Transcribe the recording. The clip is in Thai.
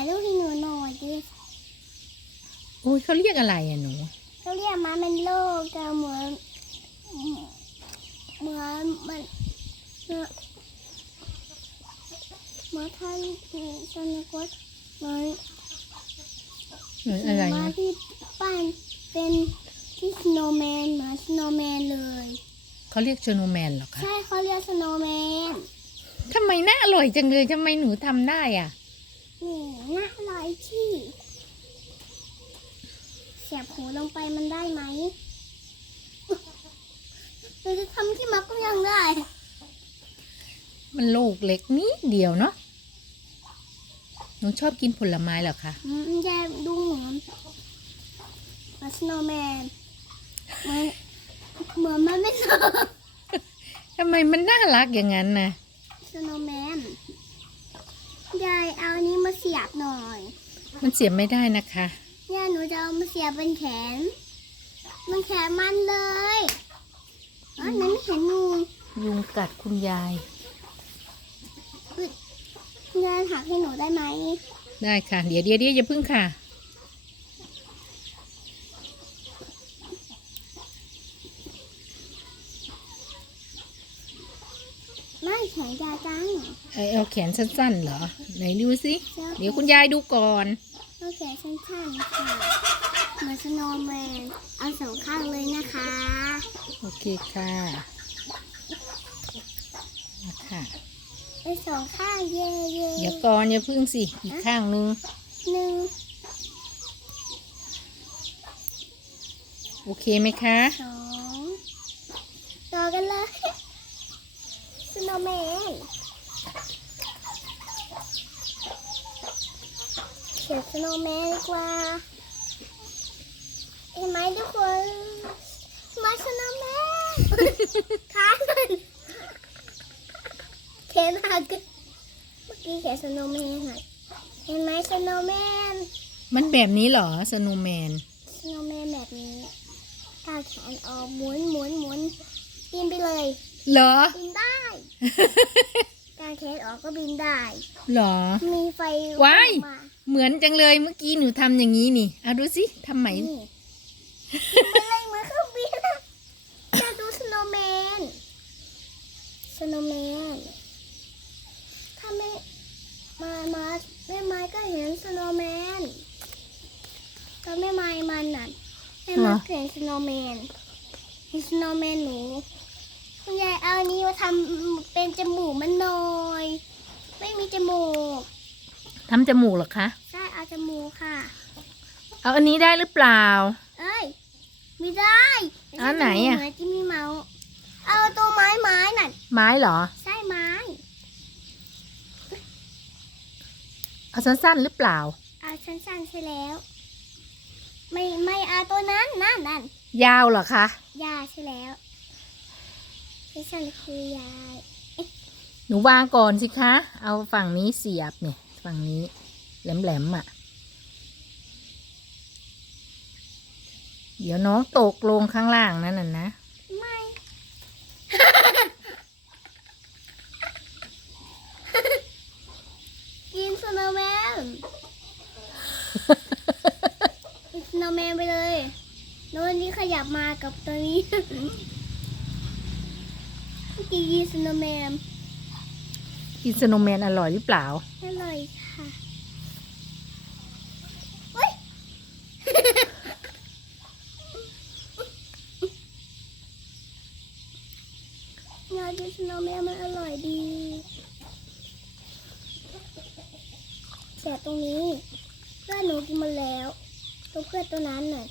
ายรูปให้หนูหน่อยดิอุ้ยเขาเรียกอะไรอะหนูเขาเรียกมาเป็นโลกแต่เหมือนเหมือนมันเหมือนเหมือนท่านสนุกสเหมือนเหมือนอะไรมานะที่ปั้นเป็นที่สโนว์แมนเหมือนสโนว์แมนเลยเขาเรียกชโนแมนเหรอคะใช่เขาเรียกสโนว์แมนทำไมน่าอร่อยจังเลยทำไมหนูทำได้อะ นี่น่าอร่อยที่ เสียบหูลงไปมันได้ไหมเราจะทำที่มักก็ยังได้ มันลูกเล็กนิดเดียวเนาะหนูชอบกินผลไม้เหรอคะอืมยายดูเหมือนมาสโนว์แมนมันเหมือนมันไม่สทำไมมันน่ารักอย่างนั้นนะสโนว์แมนยายเอาอันนี้ มาเสียบหน่อยมันเสียบไม่ได้นะคะยายหนูจะเอามาเสียบเป็นแขน มันแขนมันเลยอ๋อนั้นไม่เห็นงูยุงกัดคุณยายยายหักให้หนูได้ไหมได้ค่ะ เดี๋ยวเดี๋ยวเดี๋ยวอย่าพึ่งค่ะ แขนยาจังเอ้ยเอาแขนสั้นๆเหรอ ไหนดูสิเดี๋ยวคุณยายดูก่อนเอาแขนสั้นๆค่ะเหมือนสโนว์แมนเอาสองข้างเลยนะคะ โอเคค่ะเอาค่ะเป็นสองข้างเย่เย่เดี๋ยวก่อนอย่าพึ่งสิ อีกข้างนึงหนึ่งโอเคไหมคะสองต่อกันเลย โนว์แมนเขียนสโนว์แมนดีกว่าเห็นไหมทุกคนมาสโนว์แมนขามันเขียนหักเมื่อกี้เขียนสโนว์แมนหักเห็นไหมสโนว์แมนมันแบบนี้เหรอสโนแมนสโนว์แมนแบบนี้กางแขนออกหมุนหมุนหมุนบินไปเลยเหรอ บินได้กางแขนออกก็บินได้ เหรอ มีไฟว้ายมาเหมือนจังเลยเมื่อกี้หนูทำอย่างนี้นี่เอาดูสิทำไหม นี่มันเลยเหมือนเครื่องบินอะจะดูสโนว์แมนสโนว์แมนถ้าไม่มามาแม่ไม้ก็เห็นสโนว์แมนก็แม่ไม้มันน่ะแม่ไม้เห็นสโนว์แมนเห็นสโนว์แมนหนู คุณยายเอาอันนี้มาทำเป็นจมูกมันหน่อย ไม่มีจมูกทำจมูกเหรอคะใช่เอาจมูกค่ะ เอาอันนี้ได้หรือเปล่า เอ้ยไม่ได้อันไหนอะเหมือนจิมมี่เมาส์เอาตัวไม้ไม้น่ะไม้เหรอ ใช่ไม้เอาสั้นๆหรือเปล่า เอาสั้นๆใช่แล้ว ไม่ไม่เอาตัวนั้นนั่นนั่นยาวเหรอคะ ยาใช่แล้ว สั้นๆคือยาย หนูวางก่อนสิคะ เอาฝั่งนี้เสียบเนี่ย ฝั่งนี้แหลมๆอะ เดี๋ยวน้องตกลงข้างล่างนั่นน่ะนะ ไม่ กินสโนว์แมนกินสโนว์แมนไปเลยโน้นนี้ขยับมากับตัวนี้ กินกินสโนแมนกินสโนแมนอร่อยหรือเปล่า อร่อยค่ะเฮ้ยงานดิสโนแมนมันอร่อยดีแสบตรงนี้ เพื่อนหนูกินมาแล้วตัวเพื่อนตัวนั้นน่ะ